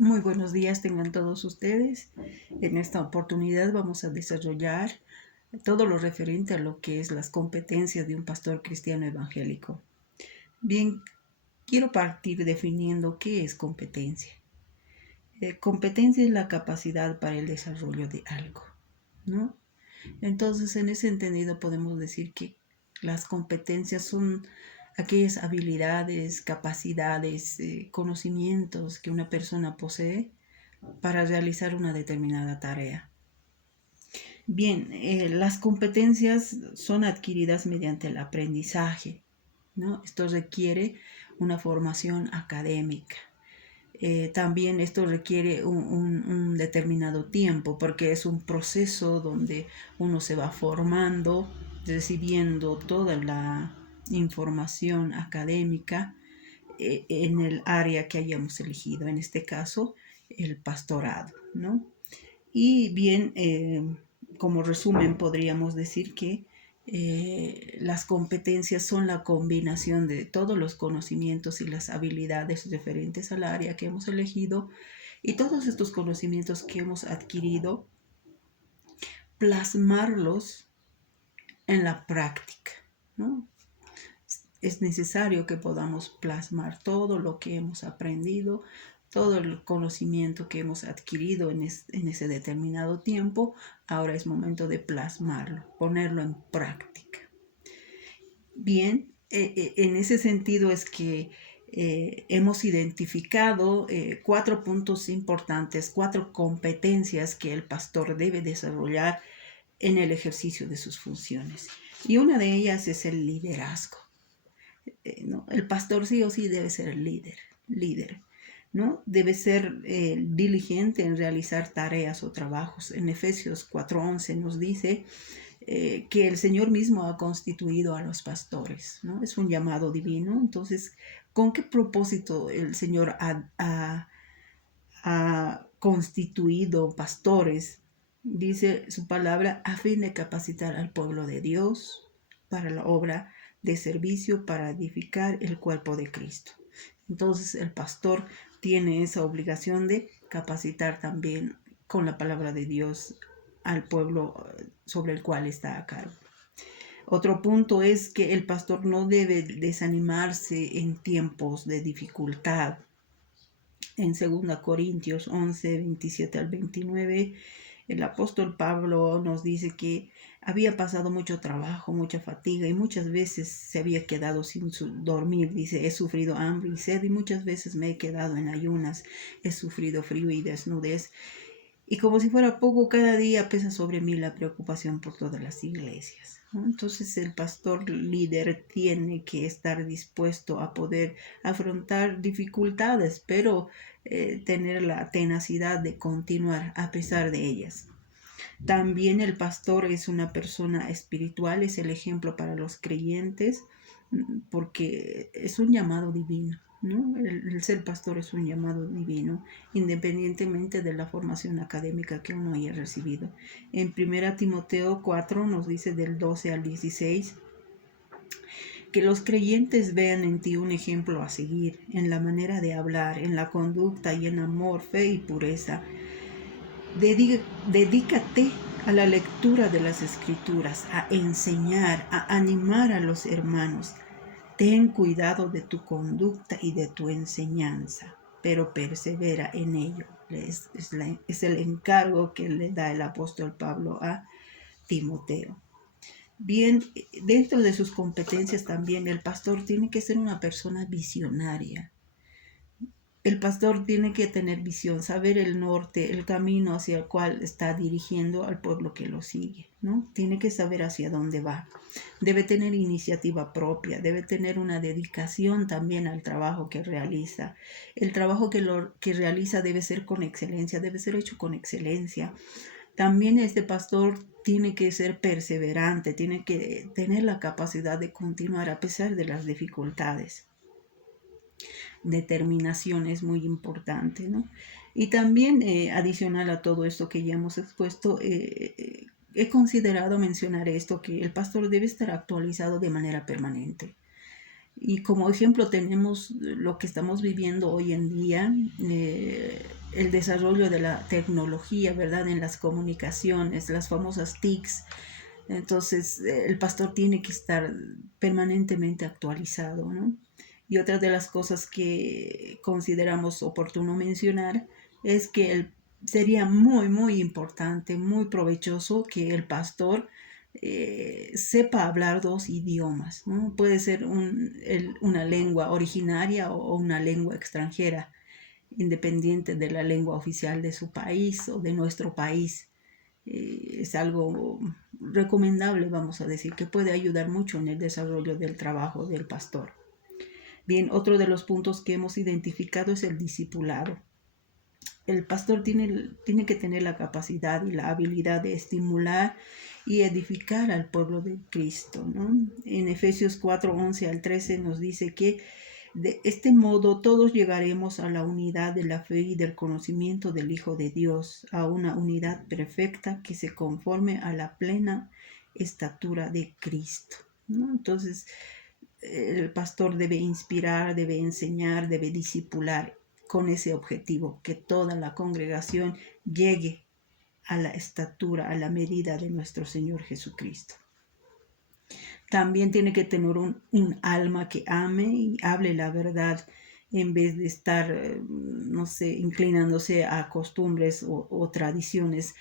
Muy buenos días tengan todos ustedes. En esta oportunidad vamos a desarrollar todo lo referente a lo que es las competencias de un pastor cristiano evangélico. Bien, quiero partir definiendo qué es competencia. Competencia es la capacidad para el desarrollo de algo, ¿no? Entonces, en ese entendido podemos decir que las competencias son aquellas habilidades, capacidades, conocimientos que una persona posee para realizar una determinada tarea. Bien, las competencias son adquiridas mediante el aprendizaje, ¿no? Esto requiere una formación académica. También esto requiere un determinado tiempo porque es un proceso donde uno se va formando, recibiendo toda la información académica en el área que hayamos elegido, en este caso el pastorado, ¿no? Y bien, como resumen podríamos decir que las competencias son la combinación de todos los conocimientos y las habilidades referentes al área que hemos elegido y todos estos conocimientos que hemos adquirido, plasmarlos en la práctica, ¿no? Es necesario que podamos plasmar todo lo que hemos aprendido, todo el conocimiento que hemos adquirido en ese determinado tiempo. Ahora es momento de plasmarlo, ponerlo en práctica. Bien, en ese sentido es que hemos identificado 4 puntos importantes, 4 competencias que el pastor debe desarrollar en el ejercicio de sus funciones. Y una de ellas es el liderazgo. ¿No? El pastor sí o sí debe ser el líder, ¿no? Debe ser diligente en realizar tareas o trabajos. En Efesios 4:11 nos dice que el Señor mismo ha constituido a los pastores, ¿no? Es un llamado divino. Entonces, ¿con qué propósito el Señor ha constituido pastores? Dice su palabra, a fin de capacitar al pueblo de Dios para la obra de servicio, para edificar el cuerpo de Cristo. Entonces el pastor tiene esa obligación de capacitar también con la palabra de Dios al pueblo sobre el cual está a cargo. Otro punto es que el pastor no debe desanimarse en tiempos de dificultad. En 2 Corintios 11, 27 al 29, el apóstol Pablo nos dice que había pasado mucho trabajo, mucha fatiga y muchas veces se había quedado sin dormir. Dice, he sufrido hambre y sed y muchas veces me he quedado en ayunas, he sufrido frío y desnudez. Y como si fuera poco, cada día pesa sobre mí la preocupación por todas las iglesias, ¿no? Entonces el pastor líder tiene que estar dispuesto a poder afrontar dificultades, pero tener la tenacidad de continuar a pesar de ellas. También el pastor es una persona espiritual, es el ejemplo para los creyentes, porque es un llamado divino, ¿no? El ser pastor es un llamado divino, independientemente de la formación académica que uno haya recibido. En 1 Timoteo 4 nos dice del 12 al 16, que los creyentes vean en ti un ejemplo a seguir, en la manera de hablar, en la conducta y en amor, fe y pureza. Dedícate a la lectura de las escrituras, a enseñar, a animar a los hermanos. Ten cuidado de tu conducta y de tu enseñanza, pero persevera en ello. Es el encargo que le da el apóstol Pablo a Timoteo. Bien, dentro de sus competencias también el pastor tiene que ser una persona visionaria. El pastor tiene que tener visión, saber el norte, el camino hacia el cual está dirigiendo al pueblo que lo sigue, ¿no? Tiene que saber hacia dónde va. Debe tener iniciativa propia, debe tener una dedicación también al trabajo que realiza. El trabajo que realiza debe ser con excelencia, debe ser hecho con excelencia. También este pastor tiene que ser perseverante, tiene que tener la capacidad de continuar a pesar de las dificultades. Determinación es muy importante, ¿no? Y también adicional a todo esto que ya hemos expuesto, he considerado mencionar esto, que el pastor debe estar actualizado de manera permanente. Y como ejemplo tenemos lo que estamos viviendo hoy en día, el desarrollo de la tecnología, ¿verdad? En las comunicaciones, las famosas TICs. Entonces, el pastor tiene que estar permanentemente actualizado, ¿no? Y otra de las cosas que consideramos oportuno mencionar es que sería muy, muy importante, muy provechoso que el pastor sepa hablar dos idiomas, ¿no? Puede ser una lengua originaria o una lengua extranjera, independiente de la lengua oficial de su país o de nuestro país. Es algo recomendable, vamos a decir, que puede ayudar mucho en el desarrollo del trabajo del pastor. Bien, otro de los puntos que hemos identificado es el discipulado. El pastor tiene que tener la capacidad y la habilidad de estimular y edificar al pueblo de Cristo, ¿no? En Efesios 4, 11 al 13 nos dice que de este modo todos llegaremos a la unidad de la fe y del conocimiento del Hijo de Dios, a una unidad perfecta que se conforme a la plena estatura de Cristo, ¿no? Entonces, el pastor debe inspirar, debe enseñar, debe discipular con ese objetivo, que toda la congregación llegue a la estatura, a la medida de nuestro Señor Jesucristo. También tiene que tener un alma que ame y hable la verdad en vez de estar, no sé, inclinándose a costumbres o tradiciones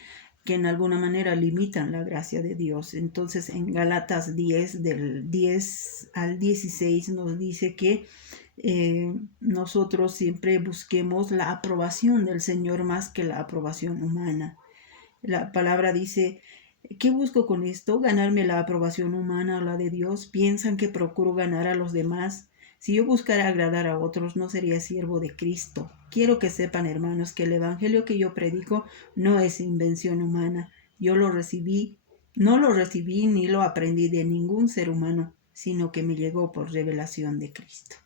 que en alguna manera limitan la gracia de Dios. Entonces en Gálatas 10, del 10 al 16 nos dice que nosotros siempre busquemos la aprobación del Señor más que la aprobación humana. La palabra dice, ¿qué busco con esto? ¿Ganarme la aprobación humana o la de Dios? ¿Piensan que procuro ganar a los demás? Si yo buscara agradar a otros, no sería siervo de Cristo. Quiero que sepan, hermanos, que el evangelio que yo predico no es invención humana. Yo no lo recibí ni lo aprendí de ningún ser humano, sino que me llegó por revelación de Cristo.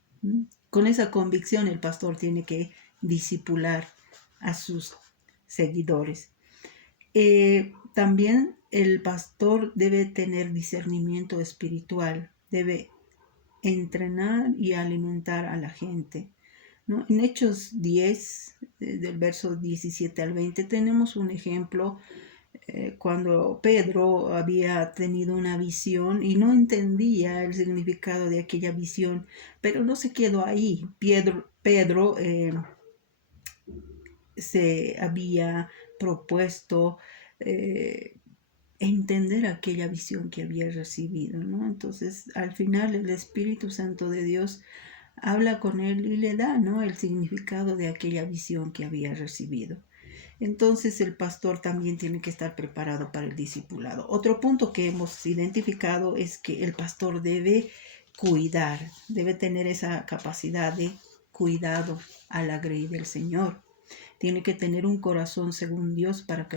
Con esa convicción el pastor tiene que discipular a sus seguidores. También el pastor debe tener discernimiento espiritual, debe entrenar y alimentar a la gente, ¿no? En Hechos 10, del verso 17 al 20, tenemos un ejemplo cuando Pedro había tenido una visión y no entendía el significado de aquella visión, pero no se quedó ahí. Pedro se había propuesto entender aquella visión que había recibido, ¿no? Entonces, al final, el Espíritu Santo de Dios habla con él y le da, ¿no?, el significado de aquella visión que había recibido. Entonces, el pastor también tiene que estar preparado para el discipulado. Otro punto que hemos identificado es que el pastor debe cuidar, debe tener esa capacidad de cuidado a la grey del Señor. Tiene que tener un corazón según Dios para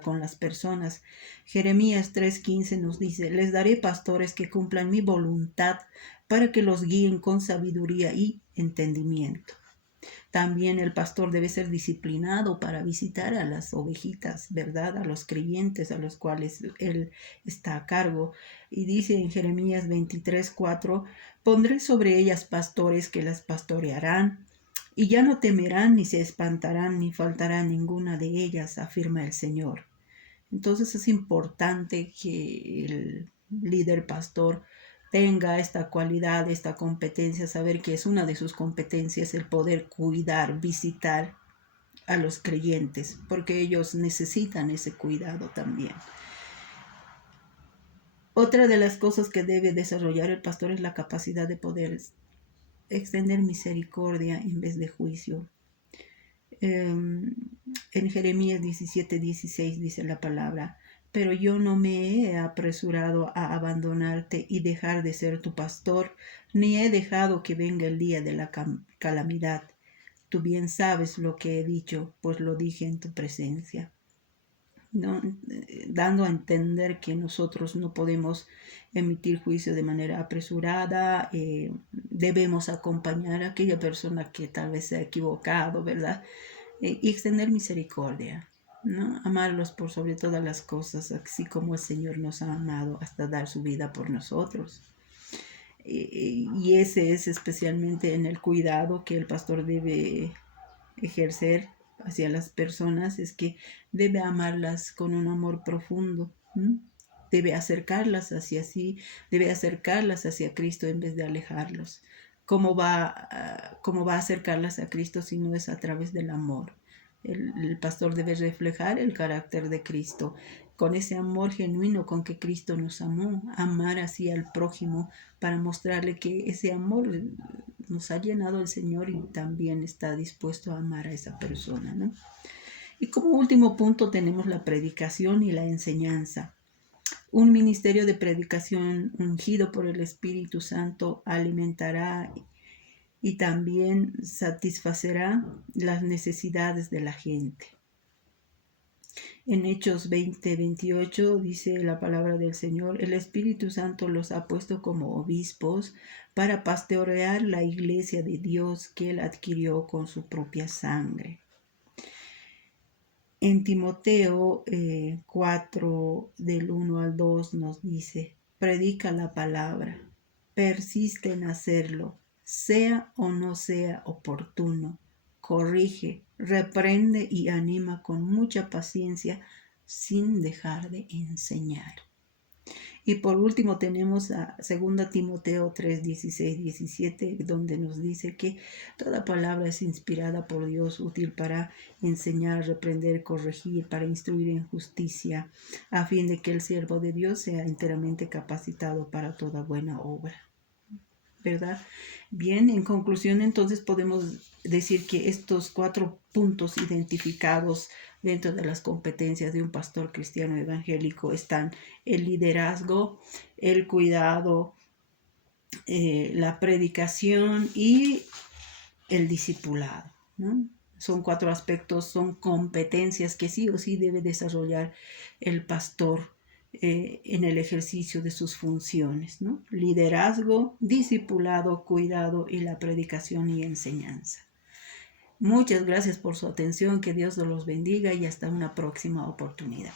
con las personas. Jeremías 3:15 nos dice, les daré pastores que cumplan mi voluntad para que los guíen con sabiduría y entendimiento. También el pastor debe ser disciplinado para visitar a las ovejitas, ¿verdad? A los creyentes a los cuales él está a cargo. Y dice en Jeremías 23:4, pondré sobre ellas pastores que las pastorearán, y ya no temerán, ni se espantarán, ni faltará ninguna de ellas, afirma el Señor. Entonces es importante que el líder pastor tenga esta cualidad, esta competencia, saber que es una de sus competencias el poder cuidar, visitar a los creyentes, porque ellos necesitan ese cuidado también. Otra de las cosas que debe desarrollar el pastor es la capacidad de poder extender misericordia en vez de juicio. En Jeremías 17:16 dice la palabra, pero yo no me he apresurado a abandonarte y dejar de ser tu pastor, ni he dejado que venga el día de la calamidad. Tú bien sabes lo que he dicho, pues lo dije en tu presencia, ¿no? Dando a entender que nosotros no podemos emitir juicio de manera apresurada, debemos acompañar a aquella persona que tal vez se ha equivocado, ¿verdad? Y extender misericordia, ¿no? Amarlos por sobre todas las cosas, así como el Señor nos ha amado hasta dar su vida por nosotros. Y ese es especialmente en el cuidado que el pastor debe ejercer hacia las personas, es que debe amarlas con un amor profundo. Debe acercarlas hacia sí, debe acercarlas hacia Cristo en vez de alejarlos. ¿Cómo va a acercarlas a Cristo si no es a través del amor? El pastor debe reflejar el carácter de Cristo con ese amor genuino con que Cristo nos amó, amar así al prójimo para mostrarle que ese amor nos ha llenado el Señor y también está dispuesto a amar a esa persona, ¿no? Y como último punto tenemos la predicación y la enseñanza. Un ministerio de predicación ungido por el Espíritu Santo alimentará y también satisfacerá las necesidades de la gente. En Hechos 20:28 dice la palabra del Señor: el Espíritu Santo los ha puesto como obispos para pastorear la iglesia de Dios que él adquirió con su propia sangre. En Timoteo 4 del 1 al 2 nos dice: predica la palabra, persiste en hacerlo, sea o no sea oportuno, corrige, reprende y anima con mucha paciencia sin dejar de enseñar. Y por último tenemos a 2 Timoteo 3, 16, 17, donde nos dice que toda palabra es inspirada por Dios, útil para enseñar, reprender, corregir, para instruir en justicia, a fin de que el siervo de Dios sea enteramente capacitado para toda buena obra. ¿Verdad? Bien, en conclusión, entonces podemos decir que estos 4 puntos identificados dentro de las competencias de un pastor cristiano evangélico están el liderazgo, el cuidado, la predicación y el discipulado, ¿no? Son 4 aspectos, son competencias que sí o sí debe desarrollar el pastor en el ejercicio de sus funciones, ¿no? Liderazgo, discipulado, cuidado y la predicación y enseñanza. Muchas gracias por su atención, que Dios los bendiga y hasta una próxima oportunidad.